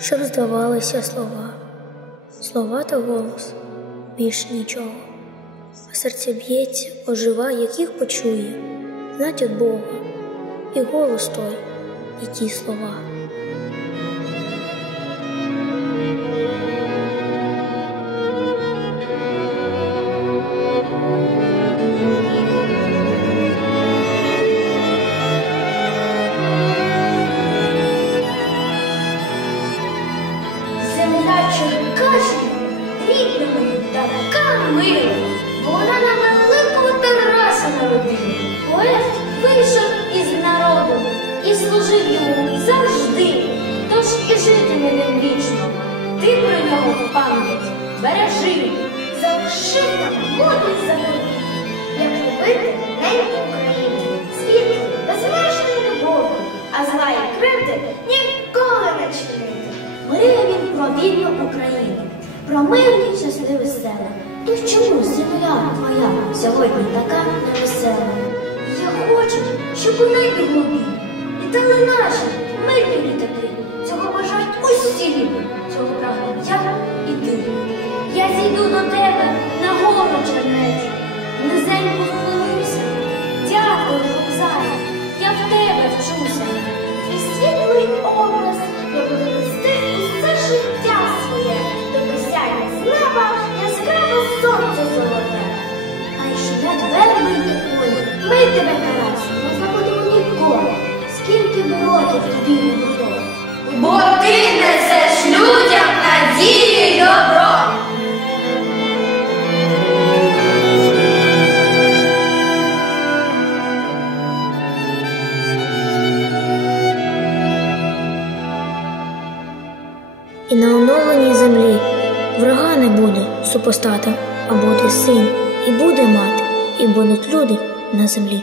щоб здавалися слова, слова та голос, більш нічого. А серце б'ється, ожива, яких почує, знать від Бога, і голос той, і ті слова. Черкащина рідна мені така мила, бо вона на великого Тараса народила. Поет вийшов із народу і служив йому завжди, тож і житиме ним вічно. Ти про нього пам'ять бережи, залиши нам воду заповіт, як любити неньку Україну, світлу, безмежною любов'ю, а зла і кривди ніколи не чинити. Мріє він про вільну Україну, про мирні щасливі села. То чому земля твоя сьогодні така невесела? Я хочу, щоб у небі глубі літали наші мирні літаки. Цього бажають усі люди, цього прагну я і ти. Я зійду до тебе на гору чернечу, низенько вклонюся. Дякую, Кобзарю, полі, тебе, Тарас, не забудемо ніколи, скільки б років тобі не було. Бо ти несеш людям надії й добро. І на оновленій землі врага не буде супостата, а буде син, і буде мати, і будуть люди на землі.